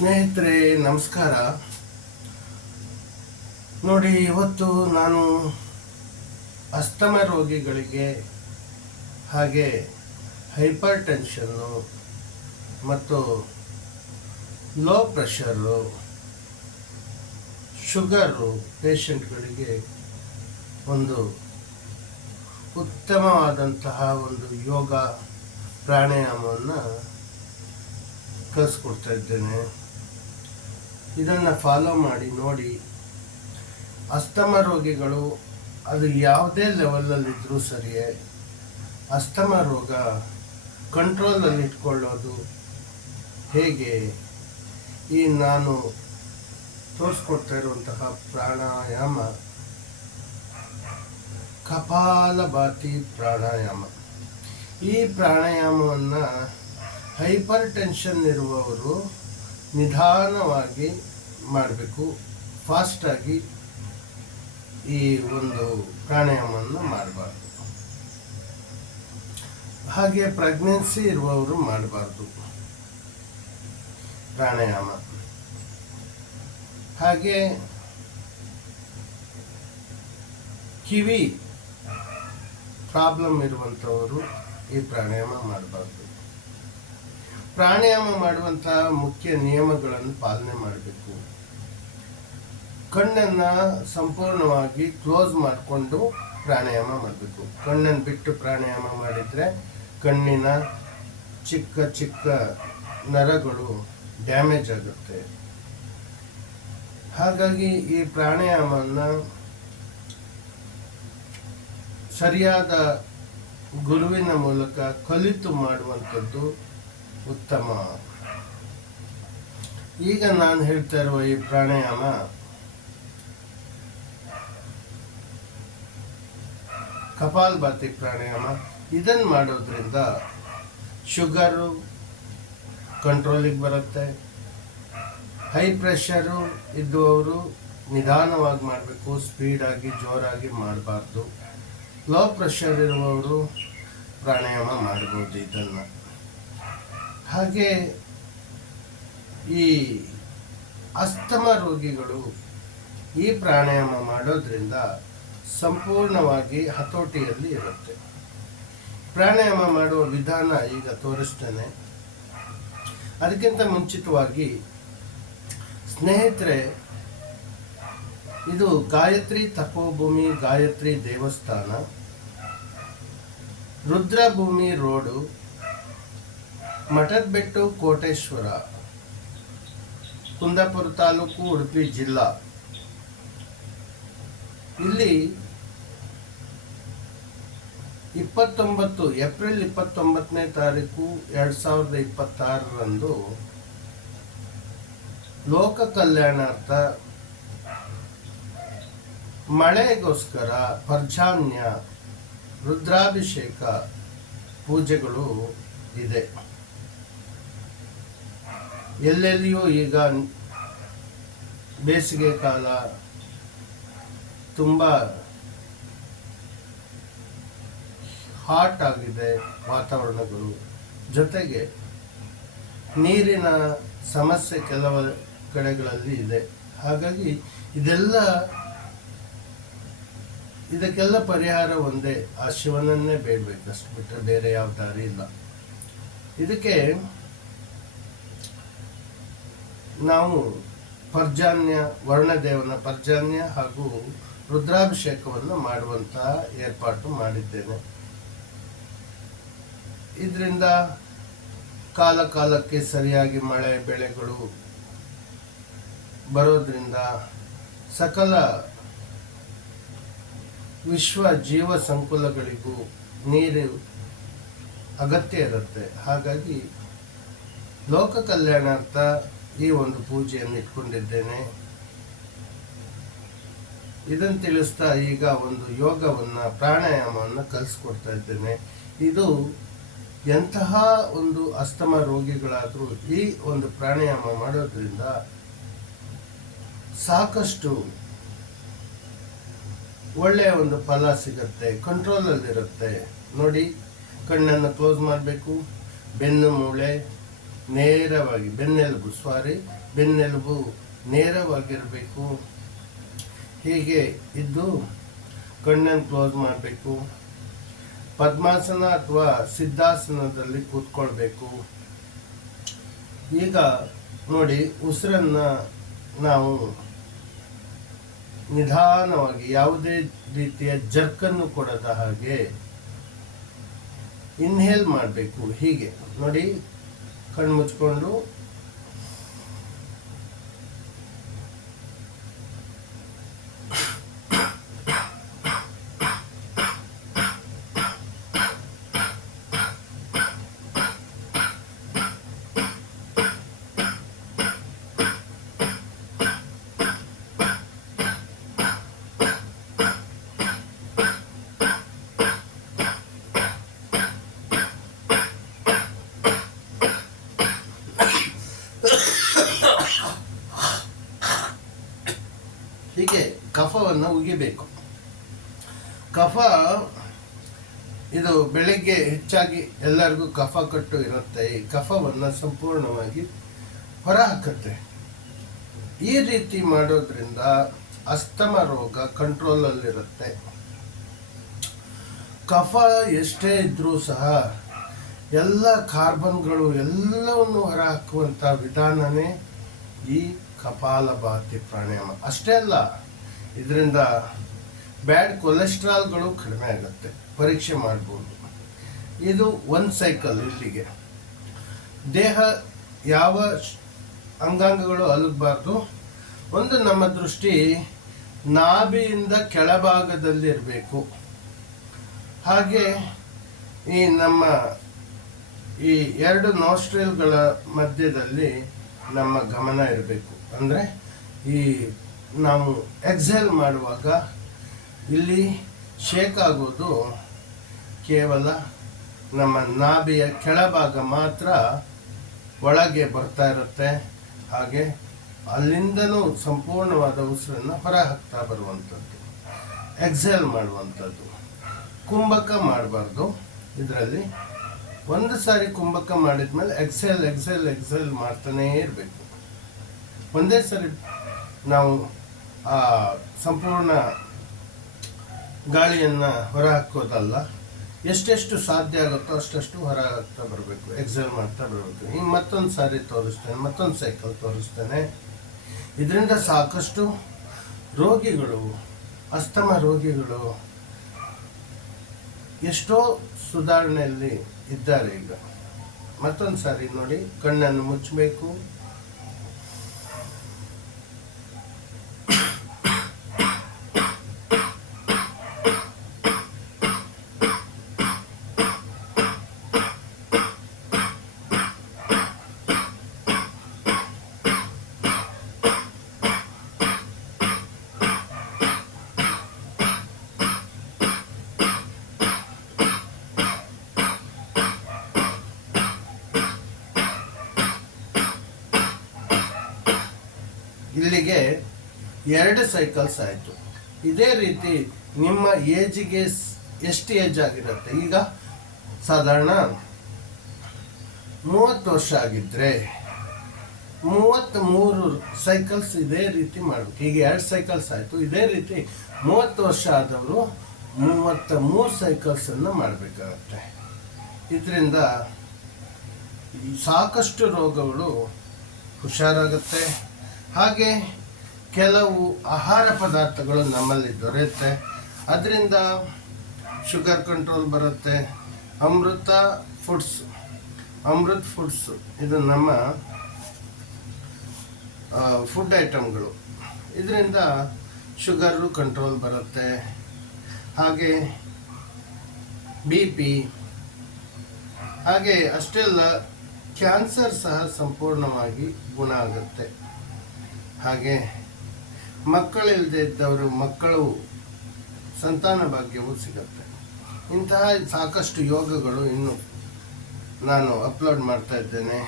ಸ್ನೇಹಿತರೆ ನಮಸ್ಕಾರ. ನೋಡಿ, ಇವತ್ತು ನಾನು ಅಸ್ತಮ ರೋಗಿಗಳಿಗೆ ಹಾಗೆ ಹೈಪರ್ ಟೆನ್ಷನ್ನು ಮತ್ತು ಲೋ ಪ್ರೆಷರು, ಶುಗರು ಪೇಷಂಟ್ಗಳಿಗೆ ಒಂದು ಉತ್ತಮವಾದಂತಹ ಒಂದು ಯೋಗ ಪ್ರಾಣಾಯಾಮವನ್ನು ಕಲಿಸ್ಕೊಡ್ತಾ ಇದ್ದೇನೆ. ಇದನ್ನು ಫಾಲೋ ಮಾಡಿ ನೋಡಿ. ಅಸ್ತಮ ರೋಗಿಗಳು ಅದು ಯಾವುದೇ ಲೆವೆಲಲ್ಲಿದ್ದರೂ ಸರಿಯೇ, ಅಸ್ತಮ ರೋಗ ಕಂಟ್ರೋಲಲ್ಲಿ ಇಟ್ಕೊಳ್ಳೋದು ಹೇಗೆ, ಈ ನಾನು ತೋರಿಸ್ಕೊಡ್ತಾ ಇರುವಂತಹ ಪ್ರಾಣಾಯಾಮ ಕಪಾಲಭಾತಿ ಪ್ರಾಣಾಯಾಮ. ಈ ಪ್ರಾಣಾಯಾಮವನ್ನು ಹೈಪರ್ ಟೆನ್ಷನ್ ಇರುವವರು ನಿಧಾನವಾಗಿ ಮಾಡಬೇಕು, ಫಾಸ್ಟಾಗಿ ಈ ಒಂದು ಪ್ರಾಣಾಯಾಮವನ್ನು ಮಾಡಬಾರ್ದು. ಹಾಗೆ ಪ್ರೆಗ್ನೆನ್ಸಿ ಇರುವವರು ಮಾಡಬಾರ್ದು ಪ್ರಾಣಾಯಾಮ. ಹಾಗೆ ಕಿವಿ ಪ್ರಾಬ್ಲಮ್ ಇರುವಂಥವರು ಈ ಪ್ರಾಣಾಯಾಮ ಮಾಡಬಾರ್ದು. ಪ್ರಾಣಾಯಾಮ ಮಾಡುವಂತಹ ಮುಖ್ಯ ನಿಯಮಗಳನ್ನು ಪಾಲನೆ ಮಾಡಬೇಕು. ಕಣ್ಣನ್ನು ಸಂಪೂರ್ಣವಾಗಿ ಕ್ಲೋಸ್ ಮಾಡಿಕೊಂಡು ಪ್ರಾಣಾಯಾಮ ಮಾಡಬೇಕು. ಕಣ್ಣನ್ನು ಬಿಟ್ಟು ಪ್ರಾಣಾಯಾಮ ಮಾಡಿದರೆ ಕಣ್ಣಿನ ಚಿಕ್ಕ ಚಿಕ್ಕ ನರಗಳು ಡ್ಯಾಮೇಜ್ ಆಗುತ್ತೆ. ಹಾಗಾಗಿ ಈ ಪ್ರಾಣಾಯಾಮವನ್ನು ಸರಿಯಾದ ಗುರುವಿನ ಮೂಲಕ ಕಲಿತು ಮಾಡುವಂಥದ್ದು ಉತ್ತಮ. ಈಗ ನಾನು ಹೇಳ್ತಾ ಇರುವ ಈ ಪ್ರಾಣಾಯಾಮ ಕಪಾಲಭಾತಿ ಪ್ರಾಣಾಯಾಮ. ಇದನ್ನು ಮಾಡೋದ್ರಿಂದ ಶುಗರು ಕಂಟ್ರೋಲಿಗೆ ಬರುತ್ತೆ. ಹೈ ಪ್ರೆಷರು ಇದ್ದುವವರು ನಿಧಾನವಾಗಿ ಮಾಡಬೇಕು, ಸ್ಪೀಡಾಗಿ ಜೋರಾಗಿ ಮಾಡಬಾರ್ದು. ಲೋ ಪ್ರೆಷರ್ ಇರುವವರು ಪ್ರಾಣಾಯಾಮ ಮಾಡ್ಬೋದು ಇದನ್ನು. ಹಾಗೆ ಈ ಅಸ್ತಮ ರೋಗಿಗಳು ಈ ಪ್ರಾಣಾಯಾಮ ಮಾಡೋದ್ರಿಂದ ಸಂಪೂರ್ಣವಾಗಿ ಹತೋಟಿಯಲ್ಲಿ ಇರುತ್ತೆ. ಪ್ರಾಣಾಯಾಮ ಮಾಡುವ ವಿಧಾನ ಈಗ ತೋರಿಸ್ತೇನೆ. ಅದಕ್ಕಿಂತ ಮುಂಚಿತವಾಗಿ ಸ್ನೇಹಿತರೆ, ಇದು ಗಾಯತ್ರಿ ತಪೋಭೂಮಿ, ಗಾಯತ್ರಿ ದೇವಸ್ಥಾನ, ರುದ್ರಭೂಮಿ ರೋಡು, ಮಠದಬೆಟ್ಟು, ಕೋಟೇಶ್ವರ, ಕುಂದಾಪುರ ತಾಲೂಕು, ಉಡುಪಿ ಜಿಲ್ಲಾ. ಇಲ್ಲಿ ಏಪ್ರಿಲ್ 29ನೇ ತಾರೀಕು 2026ರಂದು ಲೋಕ ಕಲ್ಯಾಣಾರ್ಥ ಮಳೆಗೋಸ್ಕರ ಪರ್ಜನ್ಯ ರುದ್ರಾಭಿಷೇಕ ಪೂಜೆಗಳು ಇದೆ. ಎಲ್ಲೆಲ್ಲಿಯೂ ಈಗ ಬೇಸಿಗೆ ಕಾಲ, ತುಂಬ ಹಾಟ್ ಆಗಿದೆ ವಾತಾವರಣಗಳು, ಜೊತೆಗೆ ನೀರಿನ ಸಮಸ್ಯೆ ಕೆಲವು ಕಡೆಗಳಲ್ಲಿ ಇದೆ. ಹಾಗಾಗಿ ಇದಕ್ಕೆಲ್ಲ ಪರಿಹಾರ ಒಂದೇ, ಆ ಶಿವನನ್ನೇ ಬೇಡಬೇಕು, ಅಷ್ಟು ಬಿಟ್ಟರೆ ಬೇರೆ ಯಾವ ದಾರಿ ಇಲ್ಲ. ಇದಕ್ಕೆ ನಾವು ಪರ್ಜನ್ಯ, ವರ್ಣದೇವನ ಪರ್ಜನ್ಯ ಹಾಗೂ ರುದ್ರಾಭಿಷೇಕವನ್ನು ಮಾಡುವಂತಹ ಏರ್ಪಾಟು ಮಾಡಿದ್ದೇನೆ. ಇದರಿಂದ ಕಾಲ ಕಾಲಕ್ಕೆ ಸರಿಯಾಗಿ ಮಳೆ ಬೆಳೆಗಳು ಬರೋದ್ರಿಂದ ಸಕಲ ವಿಶ್ವ ಜೀವ ಸಂಕುಲಗಳಿಗೂ ನೀರು ಅಗತ್ಯ ಇರುತ್ತೆ. ಹಾಗಾಗಿ ಲೋಕ ಕಲ್ಯಾಣಾರ್ಥ ಈ ಒಂದು ಪೂಜೆಯನ್ನು ಇಟ್ಕೊಂಡಿದ್ದೇನೆ. ಇದನ್ನು ತಿಳಿಸ್ತಾ ಈಗ ಒಂದು ಯೋಗವನ್ನು, ಪ್ರಾಣಾಯಾಮವನ್ನು ಕಲಿಸ್ಕೊಡ್ತಾ ಇದ್ದೇನೆ. ಇದು ಎಂತಹ ಒಂದು ಅಸ್ತಮ ರೋಗಿಗಳಾದರೂ ಈ ಒಂದು ಪ್ರಾಣಾಯಾಮ ಮಾಡೋದ್ರಿಂದ ಸಾಕಷ್ಟು ಒಳ್ಳೆಯ ಒಂದು ಫಲ ಸಿಗುತ್ತೆ, ಕಂಟ್ರೋಲಲ್ಲಿರುತ್ತೆ. ನೋಡಿ, ಕಣ್ಣನ್ನು ಕ್ಲೋಸ್ ಮಾಡಬೇಕು. ಬೆನ್ನು ಮೂಳೆ ನೇರವಾಗಿ ಬೆನ್ನೆಲುಬು ನೇರವಾಗಿರಬೇಕು. ಹೀಗೆ ಇದ್ದು ಕಣ್ಣನ್ನು ಕ್ಲೋಸ್ ಮಾಡಬೇಕು. ಪದ್ಮಾಸನ ಅಥವಾ ಸಿದ್ಧಾಸನದಲ್ಲಿ ಕೂತ್ಕೊಳ್ಬೇಕು. ಈಗ ನೋಡಿ, ಉಸಿರನ್ನು ನಾವು ನಿಧಾನವಾಗಿ ಯಾವುದೇ ರೀತಿಯ ಜರ್ಕನ್ನು ಕೊಡದ ಹಾಗೆ ಇನ್ಹೇಲ್ ಮಾಡಬೇಕು. ಹೀಗೆ ನೋಡಿ, ಕಣ್ಣು ಮುಚ್ಕೊಂಡು ಹೀಗೆ ಕಫವನ್ನು ಉಗಿಬೇಕು. ಕಫ ಇದು ಬೆಳಿಗ್ಗೆ ಹೆಚ್ಚಾಗಿ ಎಲ್ಲರಿಗೂ ಕಫ ಕಟ್ಟು ಇರುತ್ತೆ. ಈ ಕಫವನ್ನು ಸಂಪೂರ್ಣವಾಗಿ ಹೊರಹಾಕುತ್ತೆ. ಈ ರೀತಿ ಮಾಡೋದ್ರಿಂದ ಅಸ್ತಮ ರೋಗ ಕಂಟ್ರೋಲಲ್ಲಿರುತ್ತೆ. ಕಫ ಎಷ್ಟೇ ಇದ್ರೂ ಸಹ ಎಲ್ಲ ಕಾರ್ಬನ್ಗಳು ಎಲ್ಲವನ್ನು ಹೊರಹಾಕುವಂಥ ವಿಧಾನನೇ ಈ ಕಪಾಲಭಾತಿ ಪ್ರಾಣಾಯಾಮ. ಅಷ್ಟೇ ಅಲ್ಲ, ಇದರಿಂದ ಬ್ಯಾಡ್ ಕೊಲೆಸ್ಟ್ರಾಲ್ಗಳು ಕಡಿಮೆ ಆಗುತ್ತೆ. ಪರೀಕ್ಷೆ ಮಾಡ್ಬೋದು. ಇದು ಒಂದು ಸೈಕಲ್. ಇಲ್ಲಿಗೆ ದೇಹ ಯಾವ ಅಂಗಾಂಗಗಳು ಅಲಗಬಾರ್ದು. ಒಂದು, ನಮ್ಮ ದೃಷ್ಟಿ ನಾಭಿಯಿಂದ ಕೆಳಭಾಗದಲ್ಲಿರಬೇಕು. ಹಾಗೆ ಈ ನಮ್ಮ ಈ ಎರಡು ನೋಸ್ಟ್ರಿಲ್ಗಳ ಮಧ್ಯದಲ್ಲಿ ನಮ್ಮ ಗಮನ ಇರಬೇಕು. ಅಂದರೆ ಈ ನಾವು ಎಕ್ಸೇಲ್ ಮಾಡುವಾಗ ಇಲ್ಲಿ ಶೇಕ್ ಆಗೋದು ಕೇವಲ ನಮ್ಮ ನಾಭಿಯ ಕೆಳಭಾಗ ಮಾತ್ರ ಒಳಗೆ ಬರ್ತಾ ಇರುತ್ತೆ. ಹಾಗೆ ಅಲ್ಲಿಂದನೂ ಸಂಪೂರ್ಣವಾದ ಉಸಿರನ್ನು ಹೊರ ಹಾಕ್ತಾ ಬರುವಂಥದ್ದು, ಎಕ್ಸೇಲ್ ಮಾಡುವಂಥದ್ದು. ಕುಂಭಕ ಮಾಡಬಾರ್ದು. ಇದರಲ್ಲಿ ಒಂದು ಸಾರಿ ಕುಂಭಕ ಮಾಡಿದ್ಮೇಲೆ ಎಕ್ಸೇಲ್ ಮಾಡ್ತಾನೇ ಇರಬೇಕು. ಒಂದೇ ಸರಿ ನಾವು ಆ ಸಂಪೂರ್ಣ ಗಾಳಿಯನ್ನು ಹೊರ ಹಾಕೋದಲ್ಲ, ಎಷ್ಟೆಷ್ಟು ಸಾಧ್ಯ ಆಗುತ್ತೋ ಅಷ್ಟಷ್ಟು ಹೊರ ಹಾಕ್ತಾ ಬರಬೇಕು, ಎಕ್ಸೇಲ್ ಮಾಡ್ತಾ ಬರಬೇಕು. ಈಗ ಮತ್ತೊಂದು ಸಾರಿ ತೋರಿಸ್ತೇನೆ, ಮತ್ತೊಂದು ಸೈಕಲ್ ತೋರಿಸ್ತೇನೆ. ಇದರಿಂದ ಸಾಕಷ್ಟು ರೋಗಿಗಳು, ಅಸ್ತಮ ರೋಗಿಗಳು ಎಷ್ಟೋ ಸುಧಾರಣೆಯಲ್ಲಿ ಇದ್ದಾರೆ. ಈಗ ಮತ್ತೊಂದು ಸಾರಿ ನೋಡಿ, ಕಣ್ಣನ್ನು ಮುಚ್ಚಬೇಕು. ಇಲ್ಲಿಗೆ 2 ಸೈಕಲ್ಸ್ ಆಯಿತು. ಇದೇ ರೀತಿ ನಿಮ್ಮ ಏಜಿಗೆ ಎಷ್ಟು ಏಜ್ ಆಗಿರುತ್ತೆ, ಈಗ ಸಾಧಾರಣ 30 ವರ್ಷ ಆಗಿದ್ದರೆ 33 ಸೈಕಲ್ಸ್ ಇದೇ ರೀತಿ ಮಾಡಬೇಕು. ಈಗ 2 ಸೈಕಲ್ಸ್ ಆಯಿತು. ಇದೇ ರೀತಿ 30 ವರ್ಷ ಆದವರು 33 ಸೈಕಲ್ಸನ್ನು ಮಾಡಬೇಕಾಗತ್ತೆ. ಇದರಿಂದ ಸಾಕಷ್ಟು ರೋಗಗಳು ಹುಷಾರಾಗುತ್ತೆ. ಹಾಗೆ ಕೆಲವು ಆಹಾರ ಪದಾರ್ಥಗಳು ನಮ್ಮಲ್ಲಿ ದೊರೆಯುತ್ತೆ. ಅದರಿಂದ ಶುಗರ್ ಕಂಟ್ರೋಲ್ ಬರುತ್ತೆ. ಅಮೃತ್ ಫುಡ್ಸ್ ಇದು ನಮ್ಮ ಫುಡ್ ಐಟಮ್ಗಳು. ಇದರಿಂದ ಶುಗರು ಕಂಟ್ರೋಲ್ ಬರುತ್ತೆ. ಹಾಗೆ BP, ಹಾಗೆ ಅಷ್ಟೇ ಅಲ್ಲ, ಕ್ಯಾನ್ಸರ್ ಸಹ ಸಂಪೂರ್ಣವಾಗಿ ಗುಣ ಆಗುತ್ತೆ. ಹಾಗೆ ಮಕ್ಕಳಿಲ್ಲದೆ ಇದ್ದವರು ಮಕ್ಕಳು ಸಂತಾನ ಭಾಗ್ಯವೂ ಸಿಗುತ್ತೆ. ಇಂತಹ ಸಾಕಷ್ಟು ಯೋಗಗಳು ಇನ್ನು ನಾನು ಅಪ್ಲೋಡ್ ಮಾಡ್ತಾ ಇದ್ದೇನೆ.